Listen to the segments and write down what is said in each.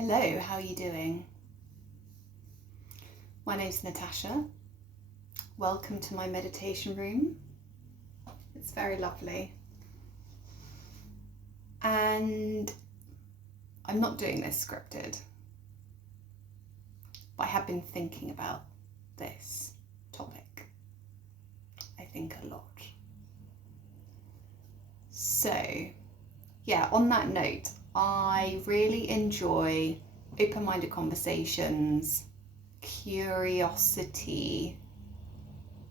Hello, how are you doing? My name's Natasha. Welcome to my meditation room. It's very lovely. And I'm not doing this scripted, but I have been thinking about this topic, I think a lot. So, yeah, on that note, I really enjoy open-minded conversations, curiosity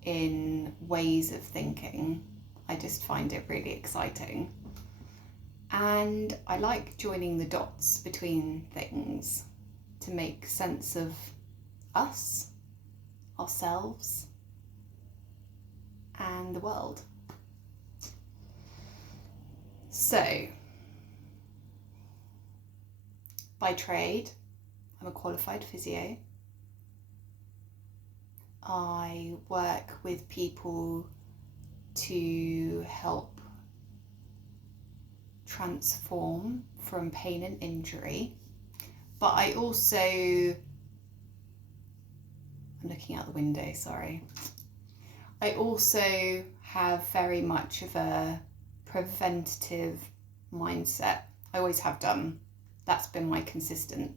in ways of thinking. I just find it really exciting. And I like joining the dots between things to make sense of us, ourselves, and the world. So, by trade, I'm a qualified physio. I work with people to help transform from pain and injury, but I also, I'm looking out the window, sorry. I also have very much of a preventative mindset. I always have done. That's been my consistent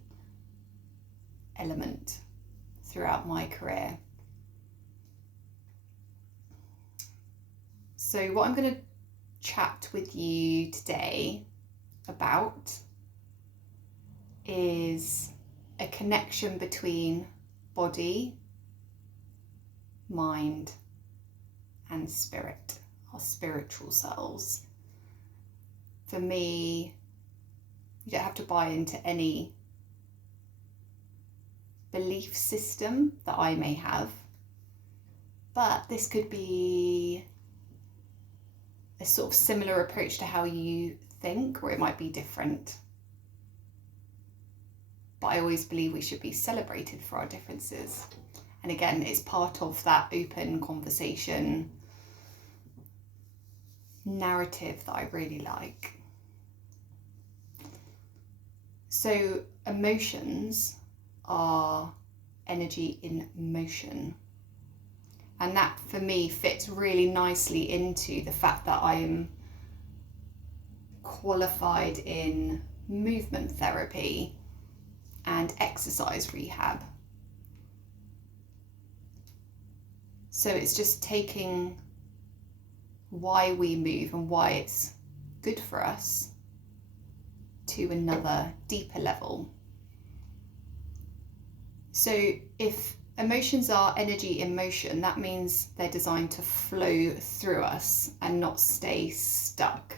element throughout my career. So what I'm going to chat with you today about is a connection between body, mind, and spirit, our spiritual selves. For me, you don't have to buy into any belief system that I may have, but this could be a sort of similar approach to how you think, or it might be different. But I always believe we should be celebrated for our differences. And again, it's part of that open conversation narrative that I really like. So emotions are energy in motion. And that for me fits really nicely into the fact that I'm qualified in movement therapy and exercise rehab. So it's just taking why we move and why it's good for us to another deeper level. So if emotions are energy in motion, that means they're designed to flow through us and not stay stuck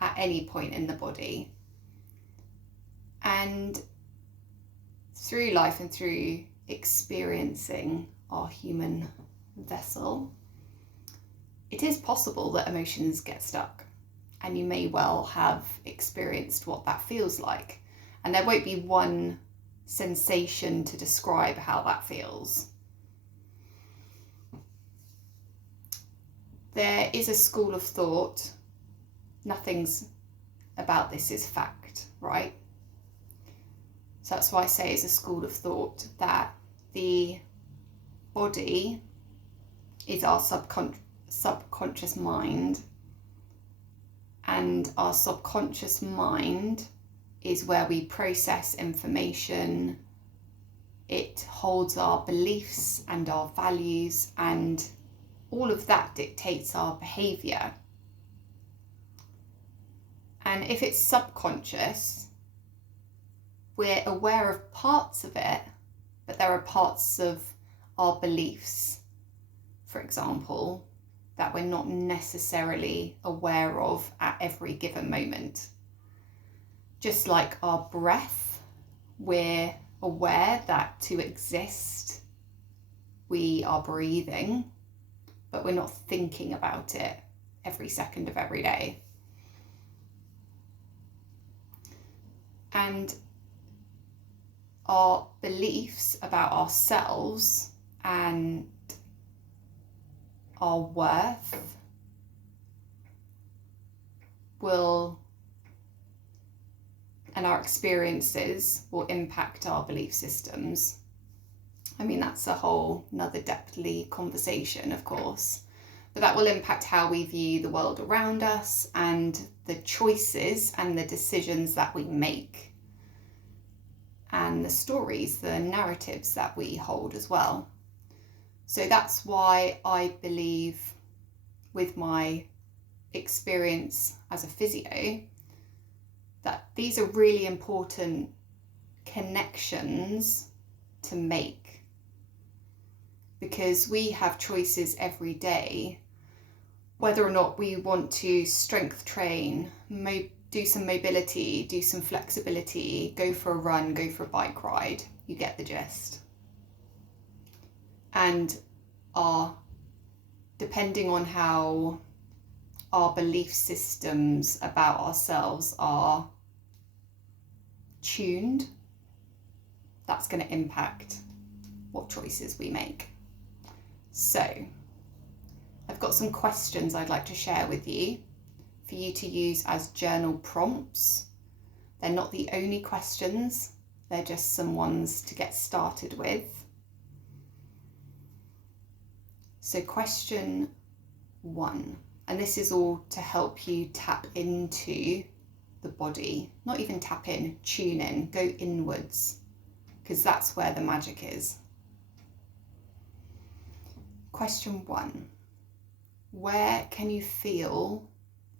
at any point in the body. And through life and through experiencing our human vessel, it is possible that emotions get stuck. And you may well have experienced what that feels like. And there won't be one sensation to describe how that feels. There is a school of thought, nothing's about this is fact, right? So that's why I say it's a school of thought, that the body is our subconscious mind, and our subconscious mind is where we process information. It holds our beliefs and our values, and all of that dictates our behaviour. And if it's subconscious, we're aware of parts of it, but there are parts of our beliefs, for example, that we're not necessarily aware of at every given moment. Just like our breath, we're aware that to exist, we are breathing, but we're not thinking about it every second of every day. And our beliefs about ourselves and our worth will and our experiences will impact our belief systems. I mean, that's a whole another depthly conversation, of course, but that will impact how we view the world around us and the choices and the decisions that we make, and the stories, the narratives that we hold as well. So that's why I believe, with my experience as a physio, that these are really important connections to make, because we have choices every day whether or not we want to strength train, do some mobility, do some flexibility, go for a run, go for a bike ride. You get the gist. And depending on how our belief systems about ourselves are tuned, that's going to impact what choices we make. So I've got some questions I'd like to share with you for you to use as journal prompts. They're not the only questions, they're just some ones to get started with. So question 1, and this is all to help you tap into the body, not even tap in, tune in, go inwards, because that's where the magic is. Question 1, where can you feel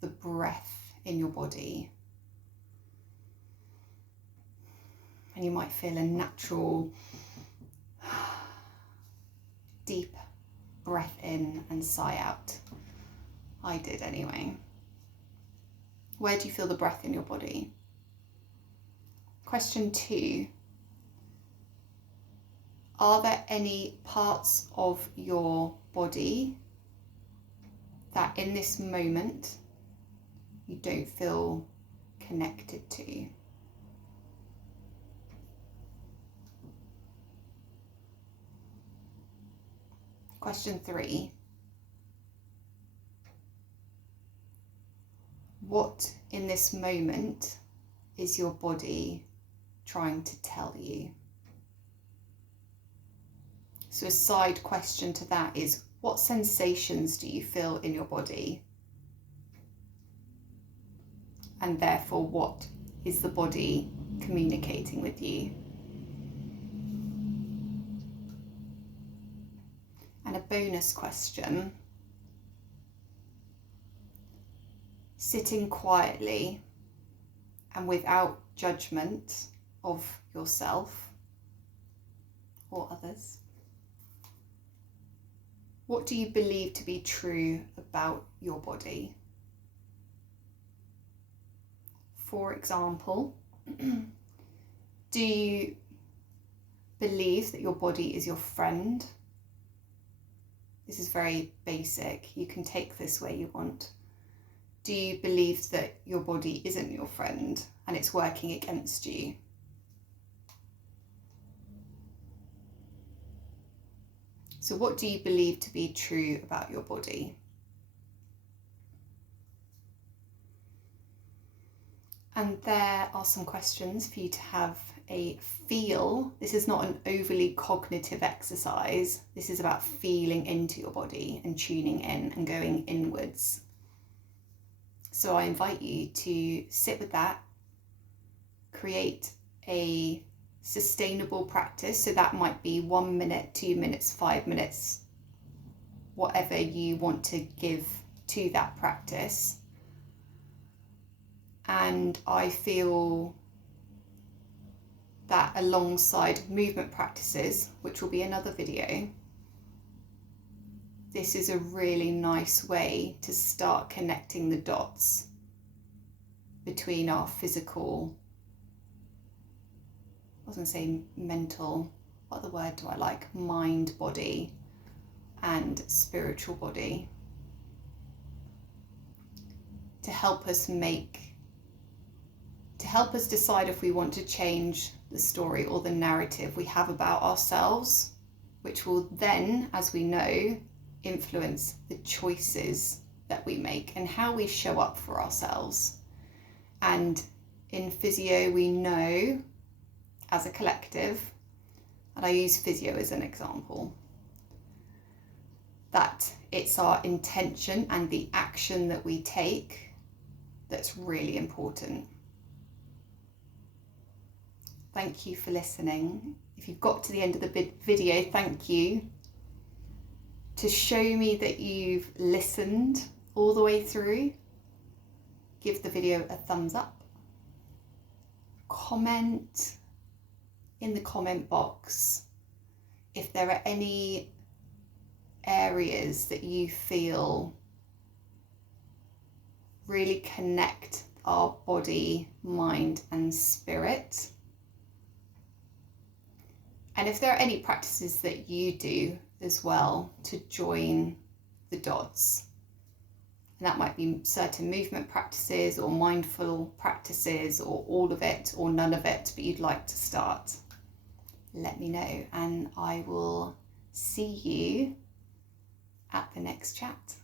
the breath in your body? And you might feel a natural deep breath in and sigh out. I did anyway. Where do you feel the breath in your body? Question 2, are there any parts of your body that in this moment you don't feel connected to? Question 3, what in this moment is your body trying to tell you? So a side question to that is, what sensations do you feel in your body? And therefore, what is the body communicating with you? And a bonus question, sitting quietly and without judgment of yourself or others, what do you believe to be true about your body? For example, do you believe that your body is your friend? This is very basic. You can take this where you want. Do you believe that your body isn't your friend and it's working against you? So what do you believe to be true about your body? And there are some questions for you to have a feel. This is not an overly cognitive exercise. This is about feeling into your body and tuning in and going inwards. So I invite you to sit with that, create a sustainable practice. So that might be 1 minute, 2 minutes, 5 minutes, whatever you want to give to that practice. And I feel that alongside movement practices, which will be another video, this is a really nice way to start connecting the dots between our physical, I was going to say mental, what other word do I like? Mind, body, and spiritual body, to help us decide if we want to change the story or the narrative we have about ourselves, which will then, as we know, influence the choices that we make and how we show up for ourselves. And in physio we know as a collective, and I use physio as an example, that it's our intention and the action that we take that's really important. Thank you for listening. If you've got to the end of the video, thank you. To show me that you've listened all the way through, give the video a thumbs up. Comment in the comment box if there are any areas that you feel really connect our body, mind and spirit. And if there are any practices that you do as well to join the dots. And that might be certain movement practices or mindful practices or all of it or none of it, but you'd like to start. Let me know and I will see you at the next chat.